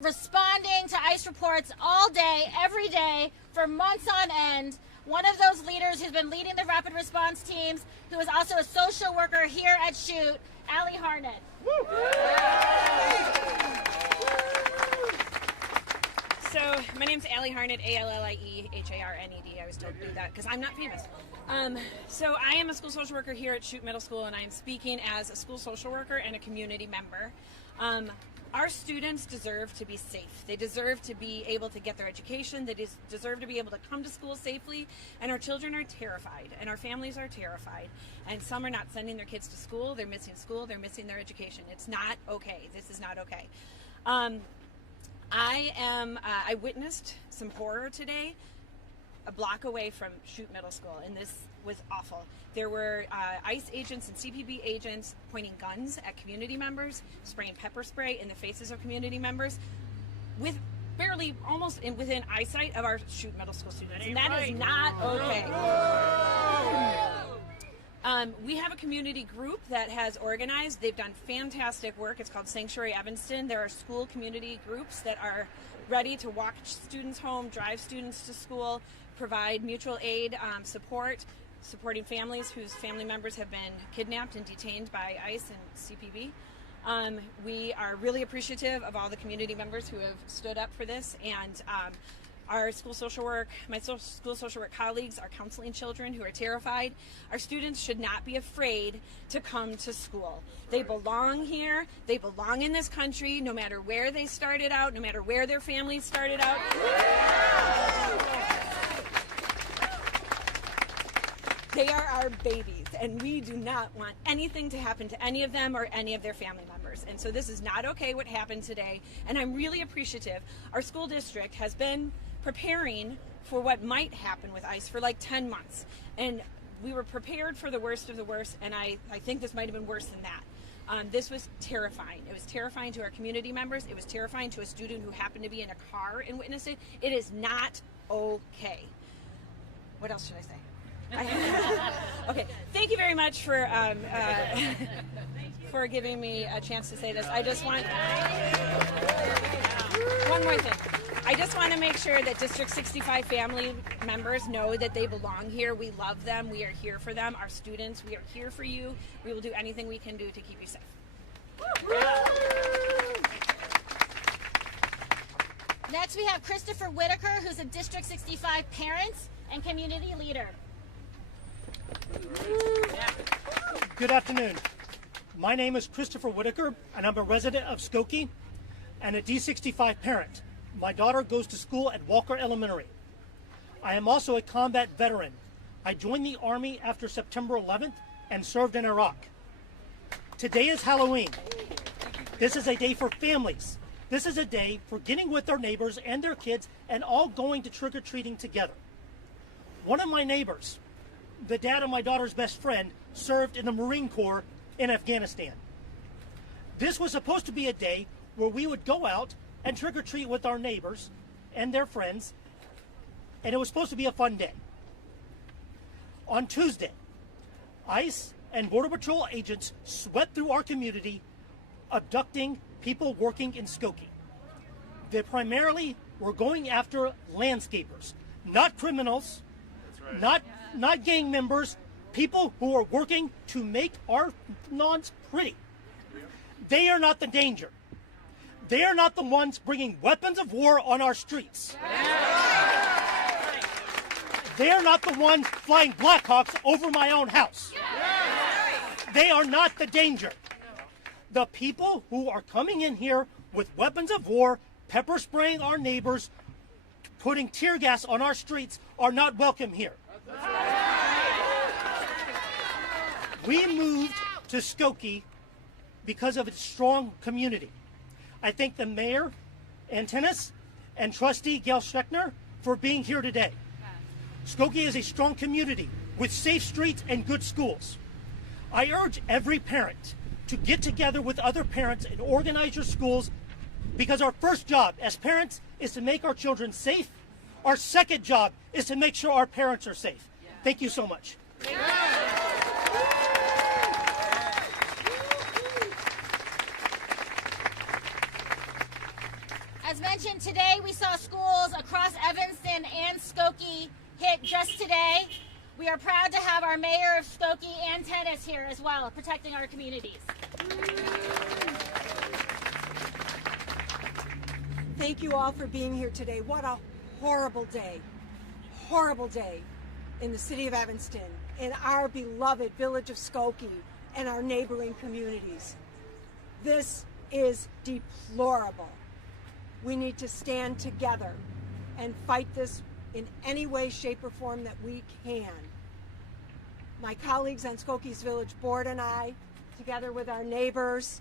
responding to ICE reports all day, every day, for months on end. One of those leaders who's been leading the rapid response teams, who is also a social worker here at Shoot, Allie Harnett. So my name's Allie Harnett, ALLIEHARNED. I was told to do that because I'm not famous. So I am a school social worker here at Shoot Middle School, and I am speaking as a school social worker and a community member. Our students deserve to be safe. They deserve to be able to get their education. They deserve to be able to come to school safely. And our children are terrified, and our families are terrified. And some are not sending their kids to school. They're missing school. They're missing their education. It's not okay. This is not okay. I witnessed some horror today, a block away from Shoot Middle School, and this was awful. There were ICE agents and CPB agents pointing guns at community members, spraying pepper spray in the faces of community members, with barely almost within eyesight of our Shoot Middle School students, and that is not okay. We have a community group that has organized. They've done fantastic work. It's called Sanctuary Evanston. There are school community groups that are ready to walk students home, drive students to school, provide mutual aid supporting families whose family members have been kidnapped and detained by ICE and CPB. We are really appreciative of all the community members who have stood up for this, and our school social work, my school social work colleagues are counseling children who are terrified. Our students should not be afraid to come to school. They belong here. They belong in this country, no matter where they started out, no matter where their families started out. They are our babies, and we do not want anything to happen to any of them or any of their family members. And so this is not okay what happened today, and I'm really appreciative. Our school district has been preparing for what might happen with ICE for like 10 months. And we were prepared for the worst of the worst, and I think this might have been worse than that. This was terrifying. It was terrifying to our community members. It was terrifying to a student who happened to be in a car and witnessed it. It is not okay. What else should I say? Okay, thank you very much for giving me a chance to say this. I just want one more thing. I just want to make sure that District 65 family members know that they belong here. We love them. We are here for them. Our students, we are here for you. We will do anything we can do to keep you safe. Next, we have Christopher Whitaker, who's a District 65 parent and community leader. Good afternoon. My name is Christopher Whitaker, and I'm a resident of Skokie and a D65 parent. My daughter goes to school at Walker Elementary. I am also a combat veteran. I joined the Army after September 11th and served in Iraq. Today is Halloween. This is a day for families. This is a day for getting with their neighbors and their kids and all going to trick-or-treating together. One of my neighbors, the dad of my daughter's best friend, served in the Marine Corps in Afghanistan. This was supposed to be a day where we would go out and trick-or-treat with our neighbors and their friends, and it was supposed to be a fun day. On Tuesday, ICE and Border Patrol agents swept through our community, abducting people working in Skokie. They primarily were going after landscapers, not criminals, not gang members, people who are working to make our lawns pretty. They are not the danger. They are not the ones bringing weapons of war on our streets. They are not the ones flying Blackhawks over my own house. They are not the danger. The people who are coming in here with weapons of war, pepper spraying our neighbors, putting tear gas on our streets are not welcome here. We moved to Skokie because of its strong community. I thank the mayor, Antinus, and trustee Gail Schreckner for being here today. Skokie is a strong community with safe streets and good schools. I urge every parent to get together with other parents and organize your schools, because our first job as parents is to make our children safe. Our second job is to make sure our parents are safe. Thank you so much. As As mentioned, today we saw schools across Evanston and Skokie hit just today. We are proud to have our mayor of Skokie and Tennis here as well, protecting our communities. Thank you all for being here today. What a horrible day in the city of Evanston, in our beloved village of Skokie and our neighboring communities. This is deplorable. We need to stand together and fight this in any way, shape, or form that we can. My colleagues on Skokie's Village Board and I, together with our neighbors,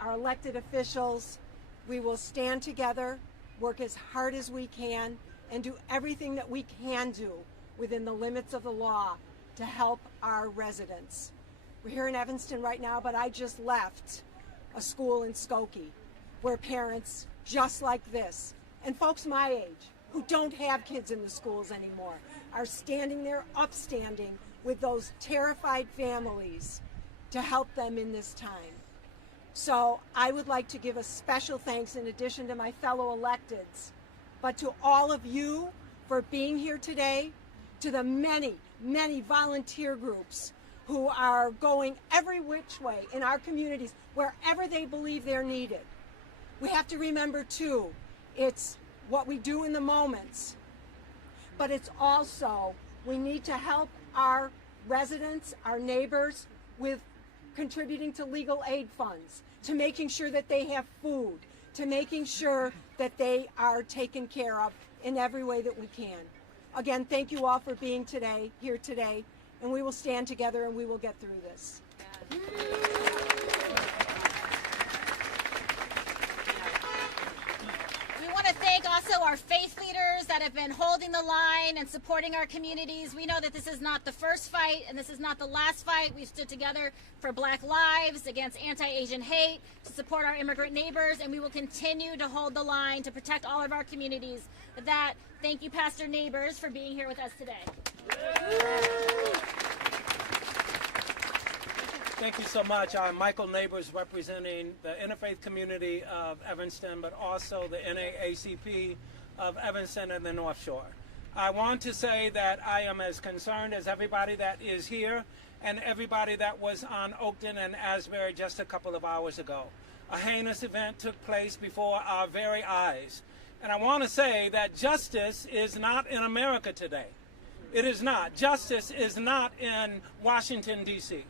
our elected officials, we will stand together, work as hard as we can, and do everything that we can do within the limits of the law to help our residents. We're here in Evanston right now, but I just left a school in Skokie where parents just like this, and folks my age who don't have kids in the schools anymore, are standing there upstanding with those terrified families to help them in this time. So I would like to give a special thanks, in addition to my fellow electeds, but to all of you for being here today, to the many, many volunteer groups who are going every which way in our communities, wherever they believe they're needed. We have to remember too, it's what we do in the moments, but it's also, we need to help our residents, our neighbors, with contributing to legal aid funds, to making sure that they have food, to making sure that they are taken care of in every way that we can. Again, thank you all for being here today, and we will stand together and we will get through this. We want to thank also our faith leaders that have been holding the line and supporting our communities. We know that this is not the first fight and this is not the last fight. We've stood together for Black lives, against anti-Asian hate, to support our immigrant neighbors, and we will continue to hold the line to protect all of our communities. With that, thank you, Pastor Neighbors, for being here with us today. Thank you so much. I'm Michael Neighbors, representing the interfaith community of Evanston, but also the NAACP of Evanston and the North Shore. I want to say that I am as concerned as everybody that is here and everybody that was on Oakton and Asbury just a couple of hours ago. A heinous event took place before our very eyes. And I want to say that justice is not in America today. It is not. Justice is not in Washington, D.C.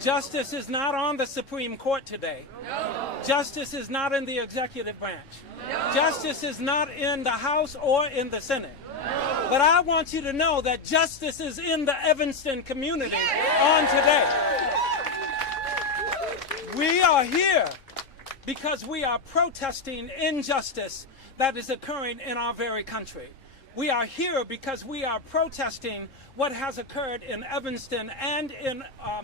Justice is not on the Supreme Court today. No. Justice is not in the executive branch. No. Justice is not in the House or in the Senate. No. But I want you to know that justice is in the Evanston community on today. We are here because we are protesting injustice that is occurring in our very country. We are here because we are protesting what has occurred in Evanston and in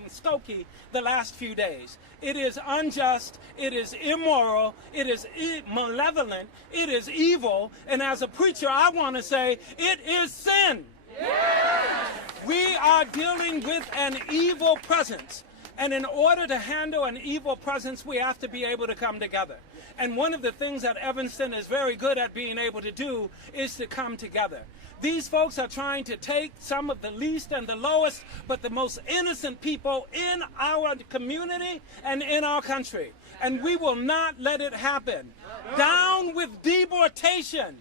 Skokie the last few days. It is unjust, it is immoral, it is malevolent, it is evil, and as a preacher I want to say it is sin. Yes! We are dealing with an evil presence. And in order to handle an evil presence, we have to be able to come together. And one of the things that Evanston is very good at being able to do is to come together. These folks are trying to take some of the least and the lowest, but the most innocent people in our community and in our country. And we will not let it happen. Down with deportation,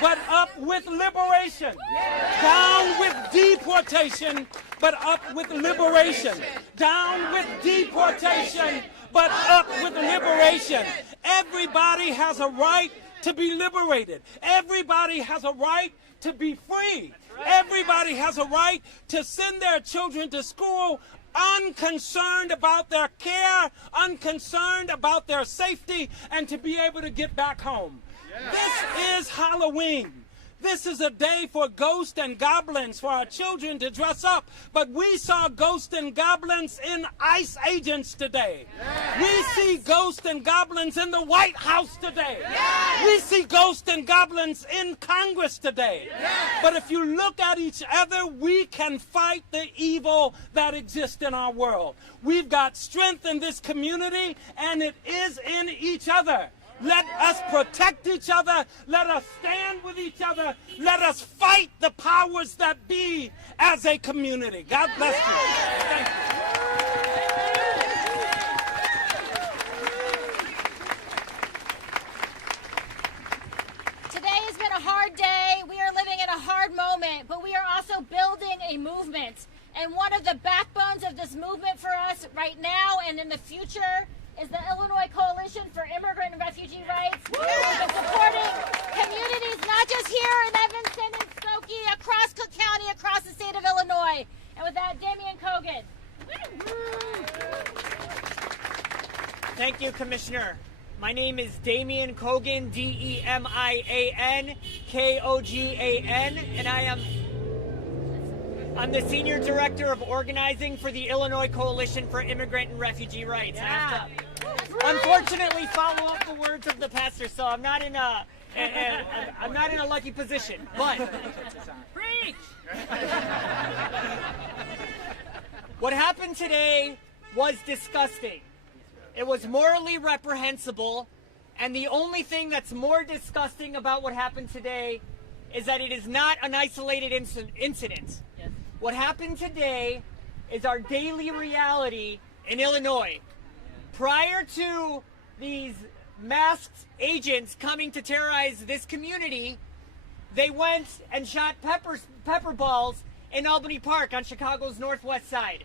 but up with liberation. Down with deportation, but up with liberation. Down with deportation, but up with liberation. Everybody has a right to be liberated. Everybody has a right to be free. Everybody has a right to send their children to school unconcerned about their care, unconcerned about their safety, and to be able to get back home. This is Halloween. This is a day for ghosts and goblins, for our children to dress up. But we saw ghosts and goblins in ICE agents today. Yes. We see ghosts and goblins in the White House today. Yes. We see ghosts and goblins in Congress today. Yes. But if you look at each other, we can fight the evil that exists in our world. We've got strength in this community, and it is in each other. Let us protect each other. Let us stand with each other. Let us fight the powers that be as a community. God bless you. Thank you. Today has been a hard day. We are living in a hard moment, but we are also building a movement. And one of the backbones of this movement for us right now and in the future is the Illinois Coalition for Immigrant and Refugee Rights. We've been supporting communities not just here in Evanston and Skokie, across Cook County, across the state of Illinois. And with that, Damian Kogan. Thank you, Commissioner. My name is Damian Kogan, Demian Kogan, and I'm the Senior Director of Organizing for the Illinois Coalition for Immigrant and Refugee Rights. Yeah. Unfortunately, follow up the words of the pastor, so I'm not in a lucky position. But preach. What happened today was disgusting. It was morally reprehensible, and the only thing that's more disgusting about what happened today is that it is not an isolated incident. Yes. What happened today is our daily reality in Illinois. Prior to these masked agents coming to terrorize this community, they went and shot pepper balls in Albany Park on Chicago's northwest side.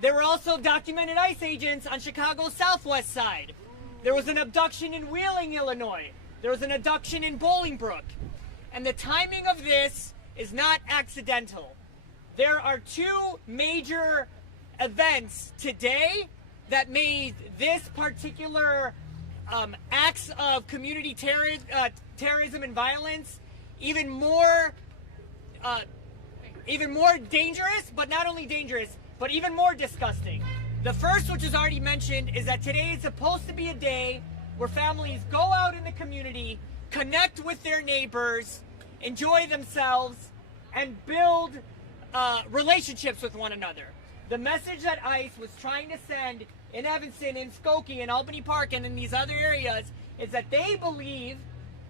There were also documented ICE agents on Chicago's southwest side. There was an abduction in Wheeling, Illinois. There was an abduction in Bolingbrook. And the timing of this is not accidental. There are two major events today that made this particular acts of community terrorism and violence even more dangerous, but not only dangerous, but even more disgusting. The first, which is already mentioned, is that today is supposed to be a day where families go out in the community, connect with their neighbors, enjoy themselves, and build relationships with one another. The message that ICE was trying to send in Evanston, in Skokie, in Albany Park, and in these other areas is that they believe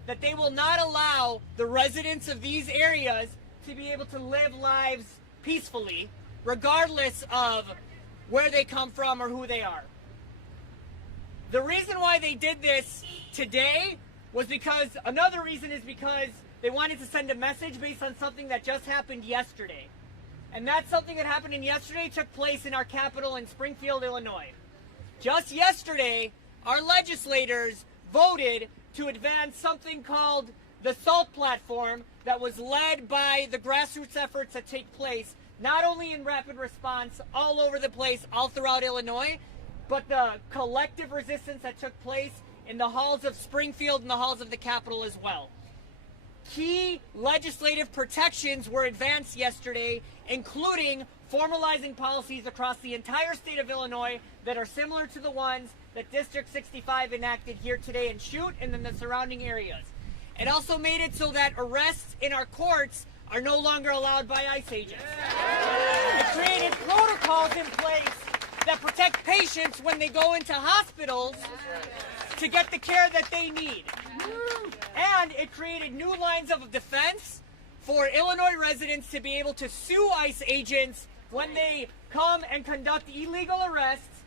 that they will not allow the residents of these areas to be able to live lives peacefully, regardless of where they come from or who they are. The reason why they did this today was because, another reason is because they wanted to send a message based on something that just happened yesterday. And that something that happened yesterday took place in our capital in Springfield, Illinois. Just yesterday, our legislators voted to advance something called the SALT platform that was led by the grassroots efforts that take place, not only in rapid response all over the place, all throughout Illinois, but the collective resistance that took place in the halls of Springfield and the halls of the Capitol as well. Key legislative protections were advanced yesterday, including formalizing policies across the entire state of Illinois that are similar to the ones that District 65 enacted here today in Chute and in the surrounding areas. It also made it so that arrests in our courts are no longer allowed by ICE agents. It created protocols in place that protect patients when they go into hospitals to get the care that they need. And it created new lines of defense for Illinois residents to be able to sue ICE agents when they come and conduct illegal arrests,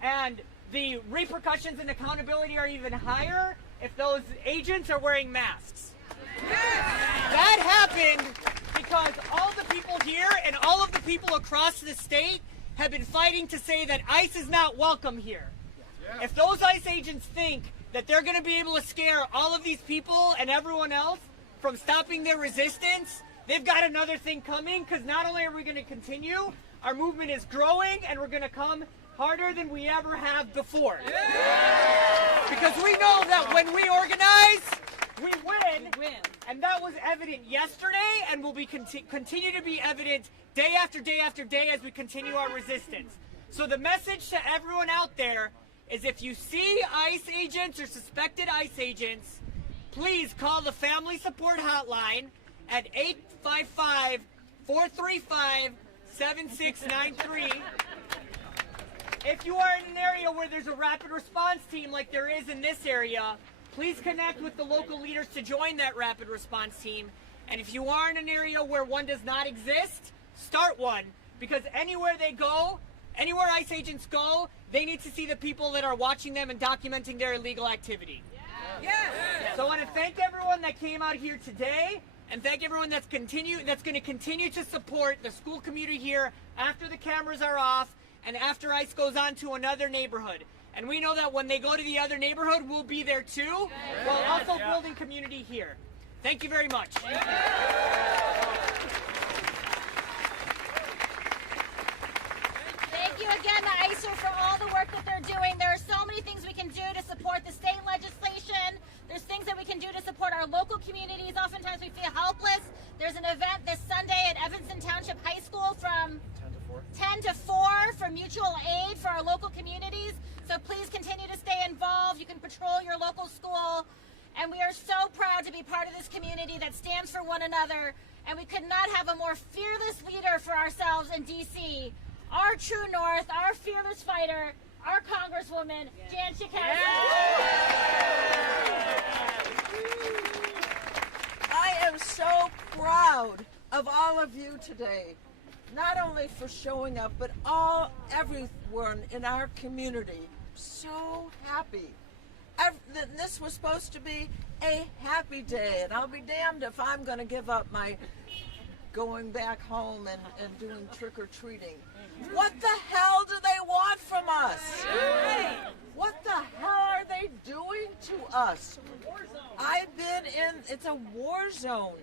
and the repercussions and accountability are even higher if those agents are wearing masks. That happened because all the people here and all of the people across the state have been fighting to say that ICE is not welcome here. If those ICE agents think that they're going to be able to scare all of these people and everyone else from stopping their resistance, they've got another thing coming, because not only are we going to continue, our movement is growing and we're going to come harder than we ever have before. Because we know that when we organize, we win. And that was evident yesterday and will be continue to be evident day after day after day as we continue our resistance. So the message to everyone out there is, if you see ICE agents or suspected ICE agents, please call the Family Support Hotline at 855-435-7693. If you are in an area where there's a rapid response team like there is in this area, please connect with the local leaders to join that rapid response team. And if you are in an area where one does not exist, start one. Because anywhere they go, anywhere ICE agents go, they need to see the people that are watching them and documenting their illegal activity. Yes. So I want to thank everyone that came out here today, and thank everyone that's going to continue to support the school community here after the cameras are off and after ICE goes on to another neighborhood. And we know that when they go to the other neighborhood, we'll be there too, while also building community here. Thank you very much. Thank you again to ICER for all the work that they're doing. There are so many things we can do to support the state legislation. There's things that we can do to support our local communities. Oftentimes we feel helpless. There's an event this Sunday at Evanston Township High School from 10 to 4 for mutual aid for our local communities. So please continue to stay involved. You can patrol your local school. And we are so proud to be part of this community that stands for one another. And we could not have a more fearless leader for ourselves in D.C. Our true north, our fearless fighter, our Congresswoman, Jan Schakowsky. I am so proud of all of you today, not only for showing up, but everyone in our community. So happy. This was supposed to be a happy day, and I'll be damned if I'm going to give up my going back home and doing trick-or-treating. What the hell do they want from us? What the hell are they doing to us? I've been it's a war zone.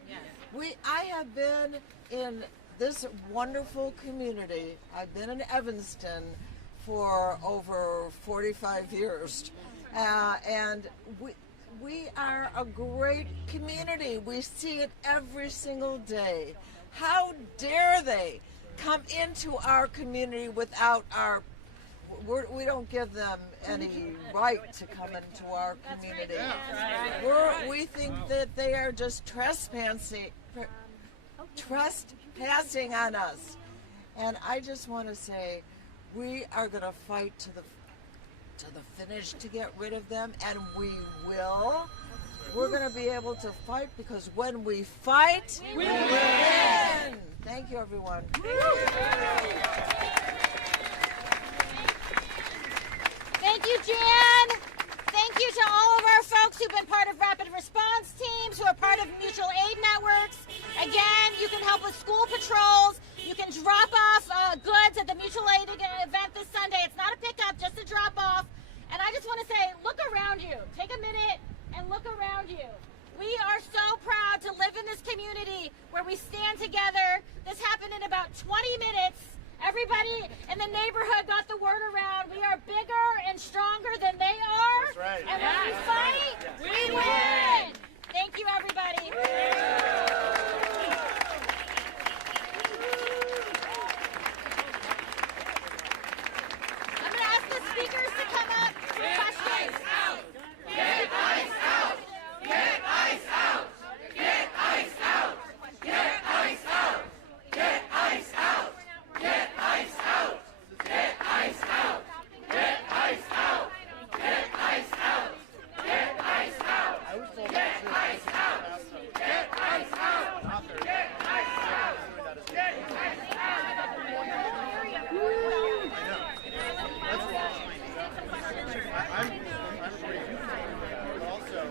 I have been in this wonderful community. I've been in Evanston for over 45 years. And we are a great community. We see it every single day. How dare they come into our community without we don't give them any right to come into our community. We think that they are just trespassing on us. And I just want to say, we are going to fight to the finish to get rid of them, and we will. We're going to be able to fight, because when we fight, we win. Thank you, everyone. Thank you, Jan. Thank you to all of our folks who've been part of rapid response teams, who are part of mutual aid networks. Again, you can help with school patrols. You can drop off goods at the mutual aid event this Sunday. It's not a pickup, just a drop off. And I just want to say, look around you. Take a minute and look around you. We are so proud to live in this community where we stand together. This happened in about 20 minutes. Everybody in the neighborhood got the word around. We are bigger and stronger than they are. That's right. And when we fight, we win. Thank you, everybody. I'm going to ask the speakers to come up for questions. Get ICE out! Get ICE out! Get ICE out! Get ICE out! Get ICE out! Get ICE out! Get ICE out! Get ICE out! Get ICE out! Get ICE out! Get ICE out! Get ICE out! Get ICE out! Get ICE I'm pretty. But also,